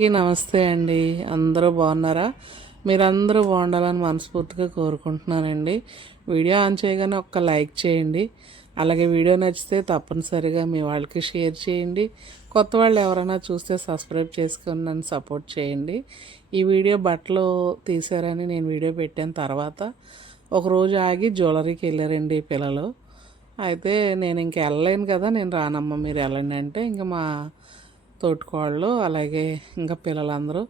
అందరికీ నమస్తే అండి. అందరూ బాగున్నారా? మీరందరూ బాగుండాలని మనస్ఫూర్తిగా కోరుకుంటున్నానండి. వీడియో ఆన్ చేయగానే ఒక్క లైక్ చేయండి. అలాగే వీడియో నచ్చితే తప్పనిసరిగా మీ వాళ్ళకి షేర్ చేయండి. కొత్త వాళ్ళు ఎవరైనా చూస్తే సబ్స్క్రైబ్ చేసుకొని నన్ను సపోర్ట్ చేయండి. ఈ వీడియో బట్టలు తీసారని నేను వీడియో పెట్టిన తర్వాత. ఒకరోజు ఆగి జ్యువెలరీకి వెళ్ళారండి పిల్లలు. అయితే నేను ఇంక వెళ్ళలేను కదా నేను రానమ్మ మీరు వెళ్ళండి అంటే ఇంకా మా తోటికోళ్ళు అలాగే ఇంకా పిల్లలందరూ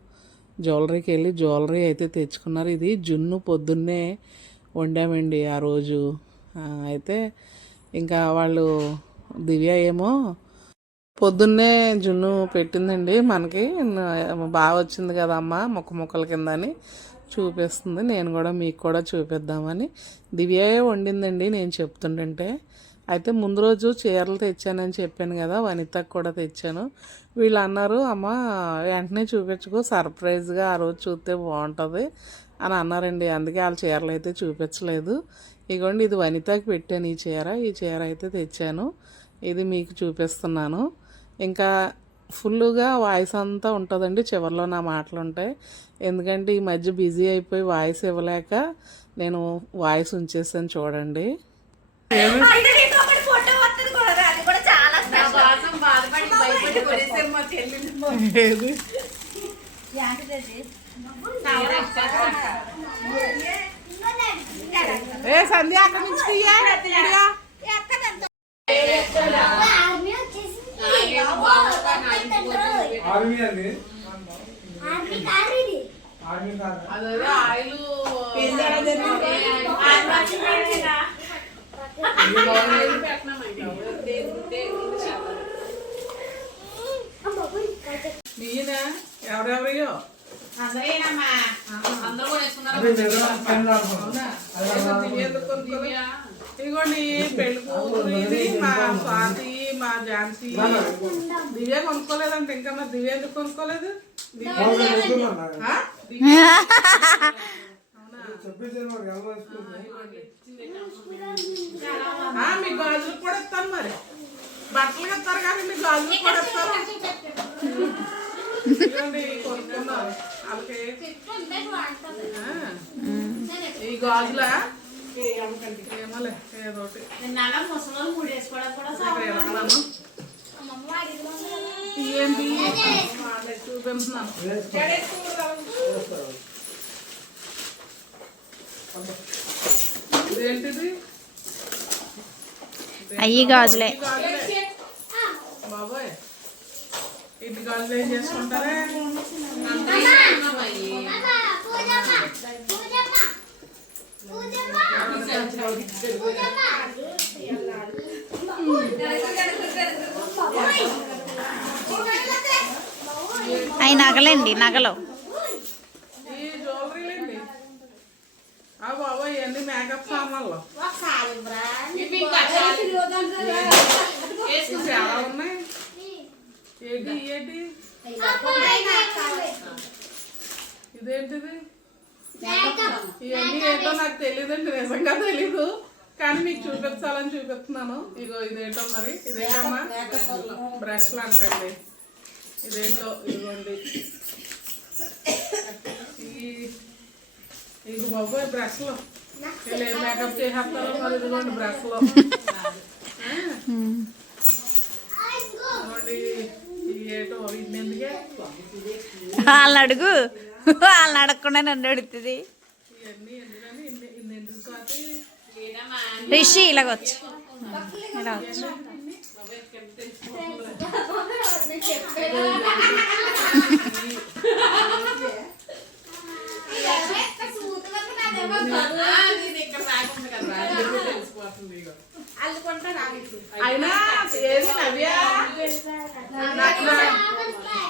జ్యువెలరీకి వెళ్ళి జ్యువెలరీ అయితే తెచ్చుకున్నారు. ఇది జున్ను పొద్దున్నే వండామండి ఆ రోజు. అయితే ఇంకా వాళ్ళు దివ్య ఏమో పొద్దున్నే జున్ను పెట్టిందండి మనకి. బాగా వచ్చింది కదమ్మా మొక్క మొక్కల కింద అని చూపిస్తుంది. నేను కూడా మీకు కూడా చూపిద్దామని. దివ్యే వండిందండి నేను చెప్తుంటే అయితే ముందు రోజు చీరలు తెచ్చానని చెప్పాను కదా వనితకు కూడా తెచ్చాను. వీళ్ళు అన్నారు అమ్మ వెంటనే చూపించుకో సర్ప్రైజ్గా ఆ రోజు చూస్తే బాగుంటుంది అని అన్నారండి. అందుకే వాళ్ళ చీరలు అయితే చూపించలేదు. ఇగోండి ఇది వనితకి పెట్టాను ఈ చీర. ఈ చీర అయితే తెచ్చాను. ఇది మీకు చూపిస్తున్నాను. ఇంకా ఫుల్గా వాయిస్ అంతా ఉంటుందండి చివరిలో నా మాటలు ఉంటాయి ఎందుకంటే ఈ మధ్య బిజీ అయిపోయి వాయిస్ ఇవ్వలేక నేను వాయిస్ ఉంచేసాను చూడండి అయితే నీకు ఒకటి ఫోటో వస్తుంది కూడా అది కూడా చాలా ఏది ఏ సంధ్య అక్కడి నుంచి. ఆర్మీ అది ఆర్మీ కాదు? అదేదో ఆయిల్ ఈయన ఎవరెవరియో? అదే నిజం పని రాకుండా ఇదిగోండి పెళ్ళి కూతురు ఇది మా స్వాతి మా ఝాన్సీ. దివ్య కొనుక్కోలేదంట ఇంకా మరి. దివ్య ఎందుకు కొనుక్కోలేదు? ఆ? చెప్పేసి మరి ఎలా వేసుకుంటుంది ఆ, మీ గాజులు కూడా ఇస్తాను మరి. బట్టలు ఇస్తారు కానీ మీ గాజులు కూడా ఈ గాజులా? ఏమోలే ఏదో ఒకటి. ఏంటి చూపిస్తున్నాను. ఇదేంటిది? అయ్యి గాజులే. ఈ గాజులే బాబోయ్. ఇటు గాజులు ఏం చేసుకుంటారే? అవి నగలండి నగలు మేకప్ సామాన్లు ఇవి చాలా ఉన్నాయి ఏంటి ఏంటి ఇదేంటిది? ఇవన్నీ ఏంటో నాకు తెలియదండి నిజంగా తెలీదు. కానీ మీకు చూపించాలని చూపిస్తున్నాను. ఇగో ఇదేంటో మరి? ఇదేంటమ్మా? బ్రష్లు అంటండి ఇదేంటో? ఇదిగోండి. ఇగో బాబోయ్ బ్రష్లు. మేకప్ చేసేస్తారో మరి ఇదిగోండి బ్రష్లు ఇదిగోండి ఇవి ఏంటో వీటిని ఎందుకే వాళ్ళని అడుగు. వాళ్ళని అడగకుండా నన్ను అడుగుతుంది. రిషి ఇలాగొచ్చు ఇలా అయినా ఏది నవ్య నాకు నా-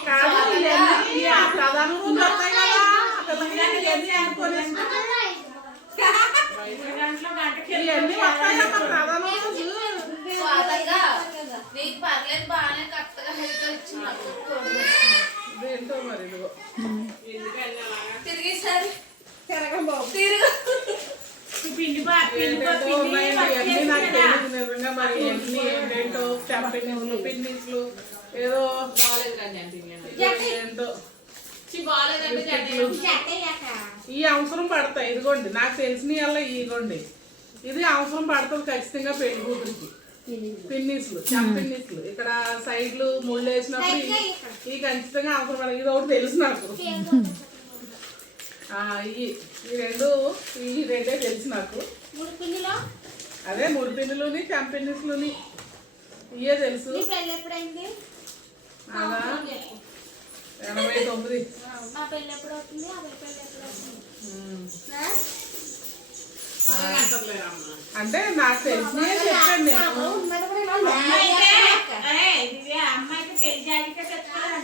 కాదు ఇవన్నీ ఇవి ఆ ప్రధాన ముందు వస్తాయి కదా పిల్లలకి ఇవన్నీ అనుకోలేదు ఇవన్నీ వస్తాయి కదా ప్రధాన రోజు నీకు పర్లేదు బాగానే మరి ఏంటేంటో స్టెప్పింగ్లు పిన్నిస్లు ఏదో ఏంటో ఈ అవసరం పడతాయి ఇదిగోండి నాకు తెలిసిన వల్ల ఇదిగోండి. ఇది అవసరం పడుతుంది ఖచ్చితంగా పెళ్ళి కూతురికి. పిన్నిస్లు. పిన్నిస్లు ఇక్కడ సైడ్లు ముళ్ళు వేసినప్పుడు ఈ- ఈ ఖచ్చితంగా అవసరం పడదు. ఇది ఒకటి తెలుసు నాకు. ఆ, ఈ ఈ రెండు ఈ రెండే తెలుసు నాకు. అదే మూడు పిన్నులుని పిన్నిస్లుని ఇయే తెలుసు. నీ పెళ్ళి ఎప్పుడైంది అలా ఎనభై తొమ్మిది. మా పెళ్ళి ఎప్పుడు అవుతుంది? అబ్బాయి పెళ్ళి ఎప్పుడు అవుతుంది? ఉమ్. ఆ? అంటే నాకు తెలిసినవే చెప్పాను నేను అమ్మాయికి పెళ్ళి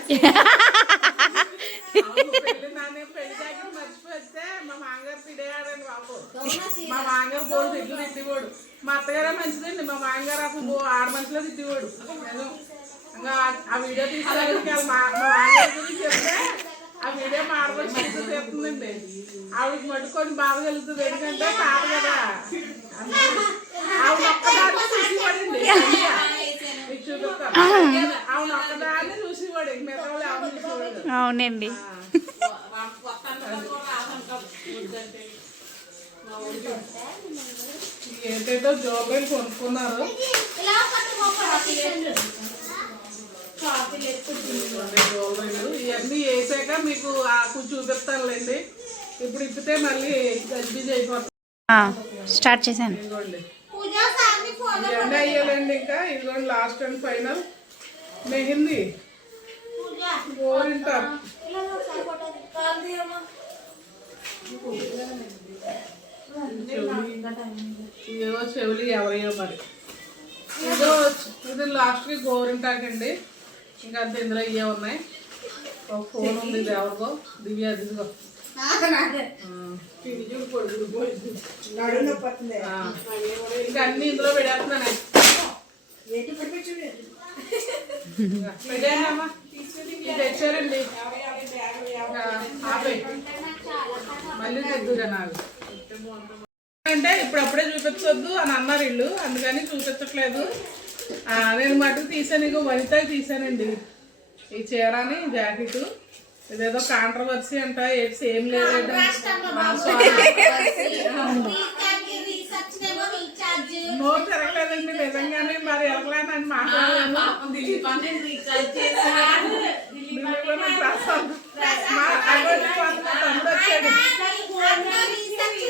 నాన్న మా మామగారు బోడు తిట్లు తిట్టివాడు. మా అత్తగారే మంచిదండి మా మామగారు అసలు బో- ఆరు మనుషులో తిట్టివాడు. ఇంకా ఆ- వీడియో తీసుకోవడానికి మా మామగారి గురించి చెప్తే ఆ వీడియో మా ఆడపడి చెప్తుందండి ఆవిడకి మటు కొంచెం బాధ కలుగుతుంది. ఎందుకంటే కాదు కదా. అందుకని. ఆవిడ ఒక్కదాన్ని చూసివాడండి. మీకు చూపిస్తాను ఆవిడ ఒక్కదాన్ని చూసివాడు. మిగతా వాళ్ళు ఎవరు చూసేవాడు అవునండి. ఏంటంటే జోబులు కొనుక్కున్నారు? ఇలా పట్టుకోకూడదు జోబులు ఇవన్నీ వేసాక మీకు ఆకు చూపిస్తానులేండి. ఇప్పుడు ఇప్పితే మళ్ళీ గజిబిజి అయిపోతుంది. ఆ, స్టార్ట్ చేశాను. ఇవన్నీ అయ్యాలండి ఇంకా. ఇదిగోండి లాస్ట్ అండ్ ఫైనల్ మెహిందీ. పూజ. గోరింటారు ఇలా ఏదో చెవులు ఎవరయ్యో మరి. ఏదో ఇది లాస్ట్కి గోరింటాకండి ఇంకా అంత ఇందులో ఇవే ఉన్నాయి. ఒక ఫోన్ ఉంది ఇది ఎవరికో దివ్య దిగుగో ఇంకా అన్ని ఇందులో పెడేస్తున్నాను తెచ్చారండి. ఇంకా మళ్ళీ తెద్దురా నాకు. అంటే ఇప్పుడు అప్పుడే చూపించొద్దు అని అన్నారు ఇల్లు అందుకని చూపించట్లేదు. నేను మటుకు తీసాను ఇక వనితకి తీసానండి. ఈ చీరని జాకెట్. ఇదేదో కాంట్రవర్సీ అంట ఏది సేమ్ నోరు తిరగలేదండి నిజంగానే మరి ఎలకలేనని మాట్లాడలేను ఢిల్లీలోనే ప్రసాద్. మా అగోటి పాప మా తమ్ముడు వచ్చాడు. రీసెర్చ్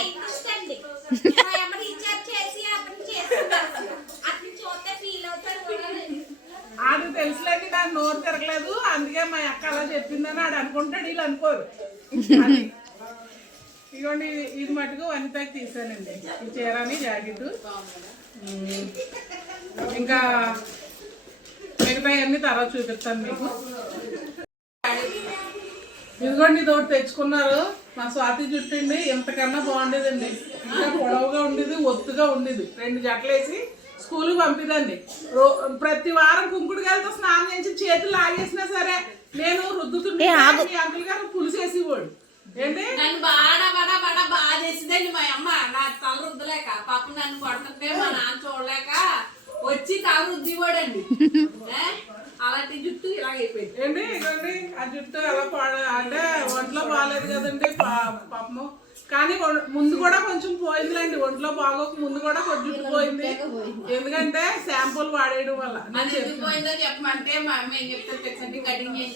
ఇంట్రెస్ట్ అండి. మా అమ్మ రీఛార్జ్ చేసి అతను చేస్తున్నారు అతను చూస్తే ఫీల్ అవుతారు కూడా. ఆడు తెలుసులేని నాకు నోరు తిరగలేదు. అందుకే మా అక్క అలా చెప్పిందని ఆడు అనుకుంటాడు వీళ్ళు అనుకోరు. అది. ఇదిగోండి ఇది- మటుకు వనితకి తీసానండి. ఈ చీరని జాకెట్. ఇంకా మిగతా అన్ని తర్వాత చూపిస్తాను మీకు. ఇదిగోండి ఇది ఒకటి తెచ్చుకున్నారు. మా స్వాతి జుట్టుండి ఇంతకన్నా బాగుండేదండి. ఇంకా పొడవుగా ఉండేది ఒత్తుగా ఉండేది. రెండు జట్లు వేసి స్కూల్కి పంపిదండి. రో ప్రతి వారం కుంకుడుగాయలతో స్నానం చేసి చేతులు లాగేసినా సరే నేను రుద్దుతుంటే అంకుల్ గారు పులిసేసేవాడు. ఏంటి? బాధేసిందండి మా అమ్మ. నా తల రుద్దలేక పాప నన్ను కొడుతుంటే మా నాన్న చూడలేక వచ్చి తల రుద్దివాడండి? అలాంటి జుట్టు ఇలాగైపోయింది ఆ జుట్టు ఎలా పాడ? అంటే ఒంట్లో బాగాలేదు కదండి పాపము కానీ ముందు కూడా కొంచెం పోయిందిలేండి. ఒంట్లో బాగోక ముందు కూడా కొంచెం జుట్టు పోయింది. ఎందుకంటే శాంపుల్ వాడేయడం వల్ల. నేను చెప్పమంటే మా అమ్మ ఏం కటింగ్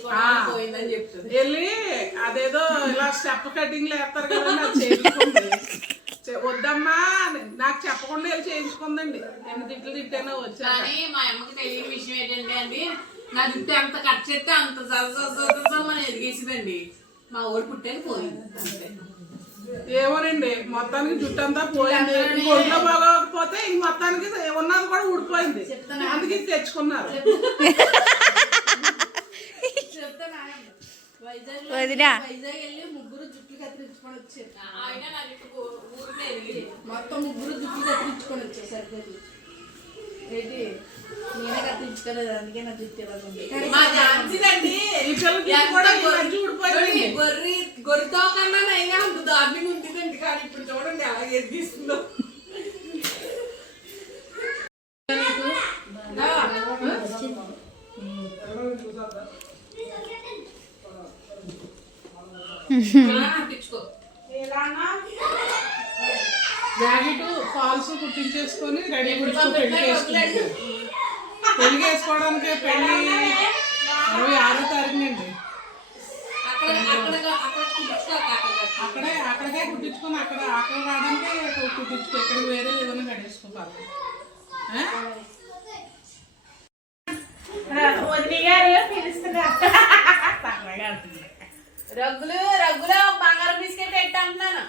పోయిందని చెప్తుంది. వెళ్ళి అదేదో ఇలా స్టెప్ కటింగ్ వేస్తారు కదా నాకు చేయించుకుంది చె- వద్దమ్మా అని నాకు చెప్పకుండా వెళ్ళి చేయించుకుందండి. ఎన్ని తిట్లు తిట్టానో వచ్చాక కానీ మా అమ్మకి తెలియని విషయం ఏంటంటే అండి నా జుట్టు ఎంత కట్ చేస్తే అంత జమ ఎదిగేసిందండి. మా ఊరు పుట్టేది పోయింది అంతే. ఏమోనండి మొత్తానికి జుట్టు అంతా పోయింది. ఒంట్లో బాగోకపోతే ఇంక మొత్తానికి ఉన్నది కూడా ఊడిపోయింది. అందుకే తెచ్చుకున్నారు. వైజాగ్ వదినా. వైజాగ్ వెళ్ళి ముగ్గురు జుట్లు కత్తిరించుకొని వచ్చారు. మొత్తం ముగ్గురు జుట్లు కత్తిరించుకొని. ఏంటి? నేనే కత్తిరించుకోలేదు అందుకే నా జుట్టు ఇలా ఉంది మా ఝాన్సీదండి ఈ పిల్ల జుట్టు కూడా ఈ మధ్య ఊడిపోయింది గొర్రె గొర్రెతో కన్నా నైనా అంత దారుణంగా ఉంటుందండి కానీ ఇప్పుడు చూడండి అలాగే తీస్తుందో. కుట్టించుకో జాకెట్ ఫాల్స్ కుట్టించేసుకొని రెడీ పెళ్ళి పెళ్ళి చేసుకోవడానికి పెళ్ళి ఇరవై ఆరో తారీఖునండి. అక్కడ అక్కడికే కుట్టించుకొని అక్కడ అక్కడ రావడానికి కుట్టించుకో. ఇక్కడ వేరే ఏదైనా రగ్గులు రగ్గులో బంగారం బిస్కెట్ పెట్టంటున్నాను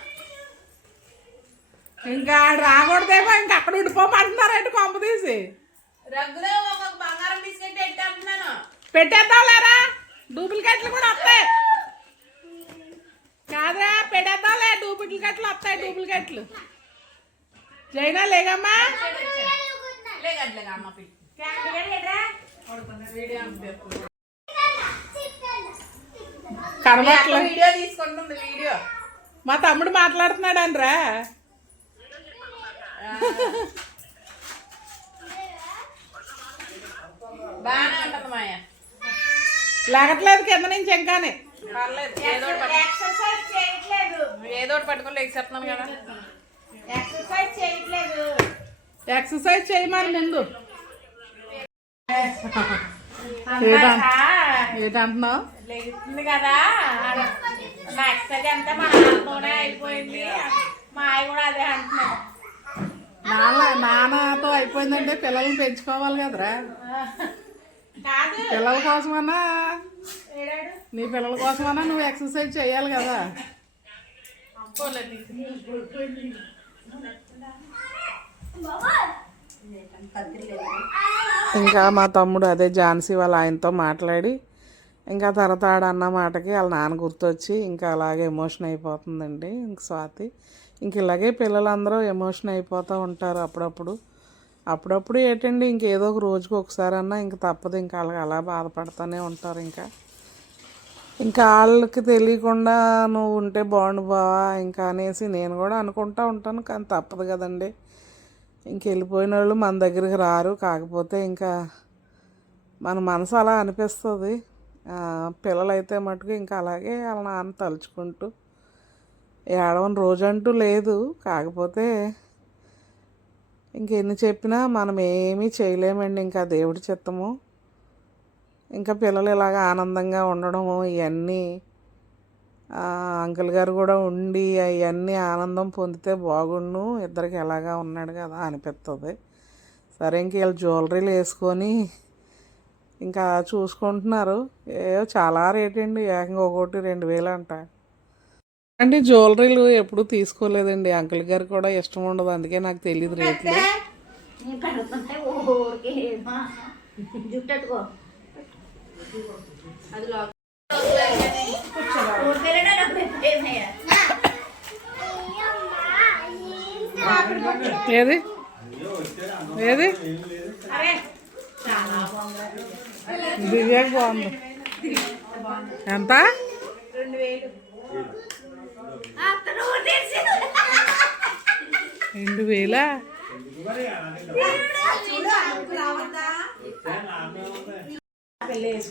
ఇంకా రాకూడదేమో ఇంకా అక్కడ ఉండిపోమంటున్నారంటే కొంప తీసి? రగ్గులో ఒక బంగారం బిస్కెట్ పెట్టంటున్నాను పెట్టేద్దాం లేరా? డూప్లికేట్లు కూడా వస్తాయి. కాదురా పెట్టేద్దాంలే డూప్లికేట్లు వస్తాయి డూప్లికేట్లు. జైనా లేగమ్మా. కనబట్లే వీడియో తీసుకుంటుంది వీడియో. మా తమ్ముడు మాట్లాడుతున్నాడనరా బాగానే ఉంటుంది మాయ. లాగట్లేదు కింద నుంచి ఇంకానే. పర్లేదు ఏదో ఒకటి పట్టుకొని లేచేస్తున్నాను కదా. ఎక్సర్సైజ్ చేయట్లేదు. ఎక్సర్సైజ్ చేయమని ముందు. అమ్మాయికా ఏంటంటున్నావు? లేస్తుంది కదా. నా ఎక్సర్సైజ్ అంతా మా నాన్నతోనే అయిపోయింది. మా ఆయ కూడా అదే అంటున్నాడు. నాన్న నాన్నతో అయిపోయిందంటే పిల్లల్ని పెంచుకోవాలి కదరా. కాదు. పిల్లల కోసమన్నా నీ పిల్లల కోసమన్నా నువ్వు ఎక్సర్సైజ్ చేయాలి కదా. ఇంకా మా తమ్ముడు అదే ఝాన్సీ వాళ్ళ ఆయనతో మాట్లాడి ఇంకా తర్వాత ఆడ అన్న మాటకి వాళ్ళ నాన్న గుర్తొచ్చి ఇంకా అలాగే ఎమోషన్ అయిపోతుందండి ఇంక స్వాతి. ఇంక ఇలాగే పిల్లలందరూ ఎమోషన్ అయిపోతూ ఉంటారు అప్పుడప్పుడు. అప్పుడప్పుడు ఏంటండి ఇంకేదో ఒక రోజుకి ఒకసారి అన్నా ఇంక తప్పదు ఇంకా అలాగ అలా బాధపడుతూనే ఉంటారు ఇంకా. ఇంకా వాళ్ళకి తెలియకుండా నువ్వు ఉంటే బాగుండు బావా ఇంకా అనేసి నేను కూడా అనుకుంటా ఉంటాను కానీ తప్పదు కదండి. ఇంకెళ్ళిపోయిన వాళ్ళు మన దగ్గరికి రారు కాకపోతే ఇంకా మన మనసు అలా అనిపిస్తుంది. పిల్లలైతే మటుకు ఇంకా అలాగే వాళ్ళ నాన్న తలుచుకుంటూ ఏడవని రోజంటూ లేదు కాకపోతే ఇంకెన్ని చెప్పినా మనం ఏమీ చేయలేమండి ఇంకా దేవుడి చిత్తము. ఇంకా పిల్లలు ఇలాగ ఆనందంగా ఉండడము ఇవన్నీ అంకుల్ గారు కూడా ఉండి అవన్నీ ఆనందం పొందితే బాగుండు. ఇద్దరికి ఎలాగా ఉన్నాడు కదా అనిపిస్తుంది సరే ఇంక వీళ్ళు జ్యువెలరీలు వేసుకొని ఇంకా చూసుకుంటున్నారు. ఏవో చాలా రేట్ అండి. ఏకంగా ఒకటి రెండు వేలు అంట. అంటే జ్యువెలరీలు ఎప్పుడు తీసుకోలేదండి. అంకుల్ గారు కూడా ఇష్టం ఉండదు. అందుకే నాకు తెలియదు రేట్లు. అది ఏది? ఏది? దివ్యాకి బాగుంది. ఎంత? రెండు వేలా? పర్లేదు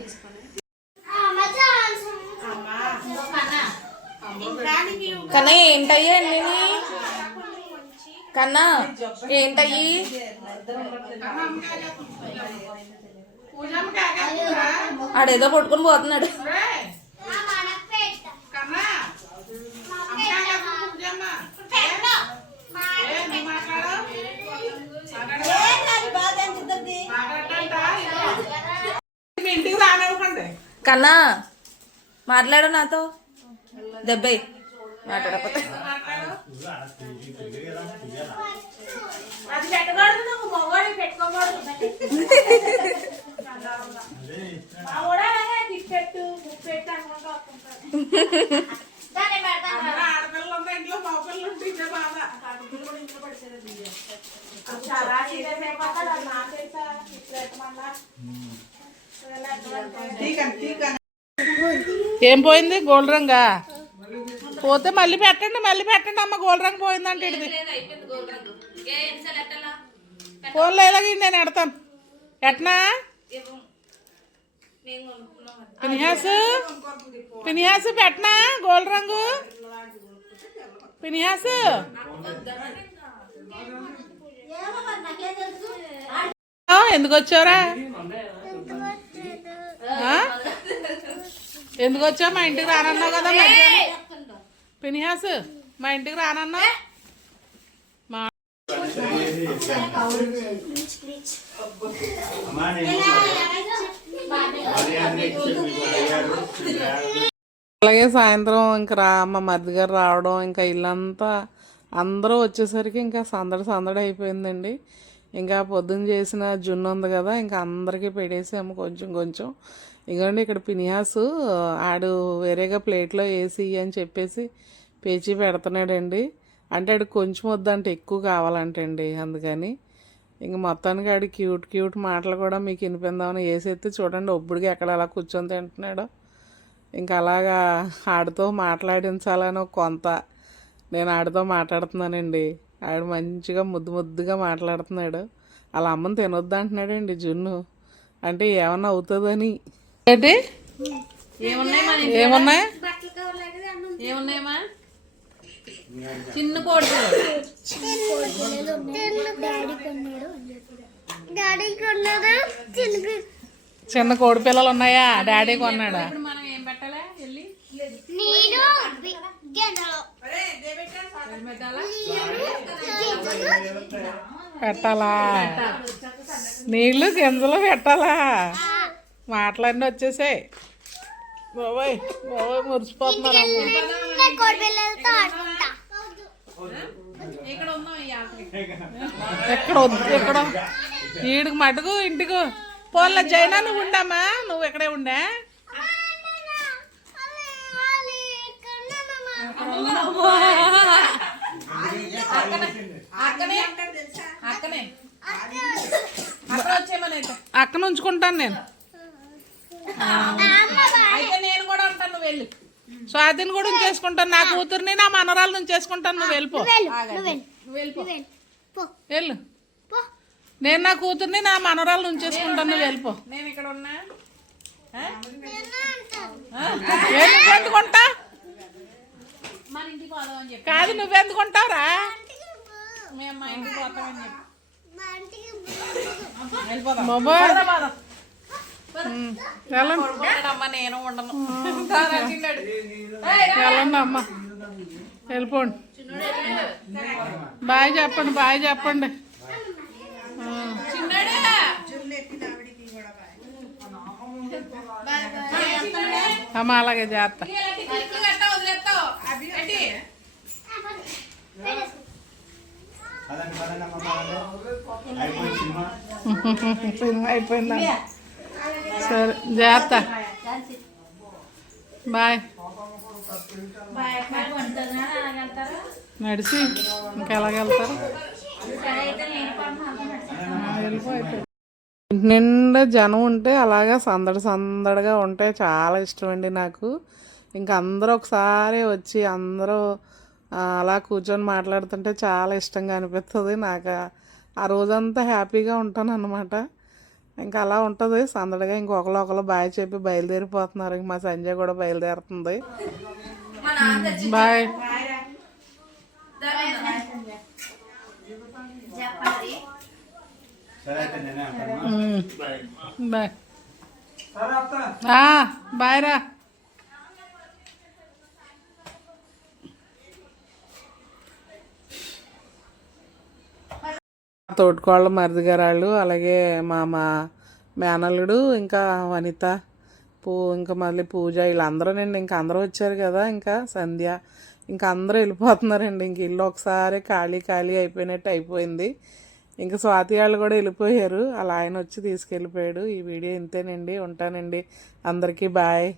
తీసుకోండి. కన్నా. ఏంటయ్యా అన్నీ కన్నా ఏంటయ్యి? ఆడేదో పట్టుకొని పోతున్నాడు. కన్నా మాట్లాడు నాతో. దెబ్బై మాట్లాడకపోతే. చాలా ఏం పోయింది? గోల్డ్ రంగా? పోతే మళ్ళీ పెట్టండి మళ్ళీ పెట్టండి. అమ్మ గోల్డ్ రంగు పోయిందంటే ఇది ఫోన్లో ఇలాగ నేను ఎడతాను. ఎట్నా? పినిహాస్? పినిహాస్ పెట్టనా? గోల్డ్ రంగు? పినిహాస్? ఎందుకు వచ్చావురా? ఆ? ఎందుకు వచ్చావు? మా ఇంటికి రానన్నావు కదా పినిహాస్ మా ఇంటికి రానన్నా? మా అలాగే సాయంత్రం ఇంకా రా మా మరిది గారు రావడం ఇంకా ఇల్లంతా అందరూ వచ్చేసరికి ఇంకా సందడి సందడి అయిపోయిందండి. ఇంకా పొద్దున్న చేసిన జున్ను ఉంది కదా ఇంకా అందరికీ పెట్టేసాము కొంచెం కొంచెం. ఇంకండి ఇక్కడ పినియాసు ఆడు వేరేగా ప్లేట్లో వేసి అని చెప్పేసి పేచి పెడుతున్నాడండి. అంటే ఆడు కొంచెం వద్దంటే ఎక్కువ కావాలంటండి అందుకని. ఇంక మొత్తానికి ఆడు క్యూట్ క్యూట్ మాటలు కూడా మీకు వినిపిందామని వేసేస్తే చూడండి ఒబ్బుడికి ఎక్కడ అలా కూర్చొని తింటున్నాడో. ఇంకా అలాగా ఆడితో మాట్లాడించాలని కొంత. నేను ఆడితో మాట్లాడుతున్నానండి. ఆడు మంచిగా ముద్దు ముద్దుగా మాట్లాడుతున్నాడు. వాళ్ళ అమ్మని తినొద్దు అంటున్నాడండి జున్ను. అంటే ఏమన్నా అవుతుందని. ఏంటి? ఏమున్నాయి ఏమున్నాయమ్మా? చిన్న కొన్నదా చిన్న చిన్న కోడి పిల్లలు ఉన్నాయా? డాడీ కొన్నాడా? ఇప్పుడు మనం ఏం పెట్టాలా? వెళ్ళి? పెట్టాలా? నీళ్ళు గింజలు పెట్టాలా? మాటలన్నీ వచ్చేసాయి. బాబాయ్ బాబాయ్ మురిసిపోతున్నారు ఎక్కడ వద్దు ఎక్కడ? ఈడికి మటుకు ఇంటికి పోన్లే జైనా నువ్వు ఉండమ్మా. నువ్వు ఇక్కడే ఉండే? అక్కనే. అక్కన. ఉంచుకుంటాను నేను. అయితే నేను కూడా ఉంటాను నువ్వు వెళ్ళి. స్వాతిని కూడా ఉంచేసుకుంటాను. నా కూతుర్ని నా మనరాలు ఉంచేసుకుంటాను. నువ్వు వెళ్ళిపో. నువ్వు వెళ్ళిపో. వెళ్ళు. నేను నా కూతుర్ని నా మనరాలు ఉంచేసుకుంటాను. నువ్వు వెళ్ళిపో. నేను ఇక్కడ ఉన్నా? మన ఇంటికి పోదాం అని చెప్పి. కాదు నువ్వెందుకుంటావురా మేము మా ఇంటికి పోతామని చెప్పి. బాబా. పోదాం వెళ్ళండి నేను ఉండను. చిన్నాడు. వెళ్ళండి అమ్మ. వెళ్ళిపోండి. బాయ్ చెప్పండి బాయ్ చెప్పండి. చిన్నాడు. అమ్మ అలాగే ఇలాంటి గట్టా వదిలేస్తావు ఏంటి? సినిమా అయిపోయిందా? సరే జాగ్రత్త. బాయ్. నడిచి ఇంకా ఎలాగెళ్తారు వెళ్ళిపోయి ఇంటి నిండా జనం ఉంటే అలాగా సందడి సందడిగా ఉంటే చాలా ఇష్టం అండి నాకు. ఇంకా అందరూ ఒకసారి వచ్చి అందరూ అలా కూర్చొని మాట్లాడుతుంటే చాలా ఇష్టంగా అనిపిస్తుంది. నాకు ఆ- రోజంతా హ్యాపీగా ఉంటాను అనమాట ఇంకా అలా ఉంటుంది. సందడిగా ఇంకొకరు ఒకరు బాయ్ చెప్పి బయలుదేరిపోతున్నారు. ఇంక మా సంజయ్ కూడా బయలుదేరుతుంది. బాయ్. బాయ్ బాయ్ రా. తోటికోళ్ళ మరిది గారాళ్ళు అలాగే మా మా మేనల్లుడు ఇంకా వనిత పూ ఇంకా మళ్ళీ పూజ వీళ్ళందరూ అండి ఇంకా అందరూ వచ్చారు కదా ఇంకా సంధ్య ఇంకా అందరూ వెళ్ళిపోతున్నారండి ఇంక ఇల్లు ఒకసారి ఖాళీ ఖాళీ అయిపోయినట్టు అయిపోయింది. ఇంకా స్వాతి వాళ్ళు కూడా వెళ్ళిపోయారు అలా ఆయన వచ్చి తీసుకెళ్ళిపోయాడు. ఈ వీడియో ఇంతేనండి ఉంటానండి. అందరికీ బాయ్.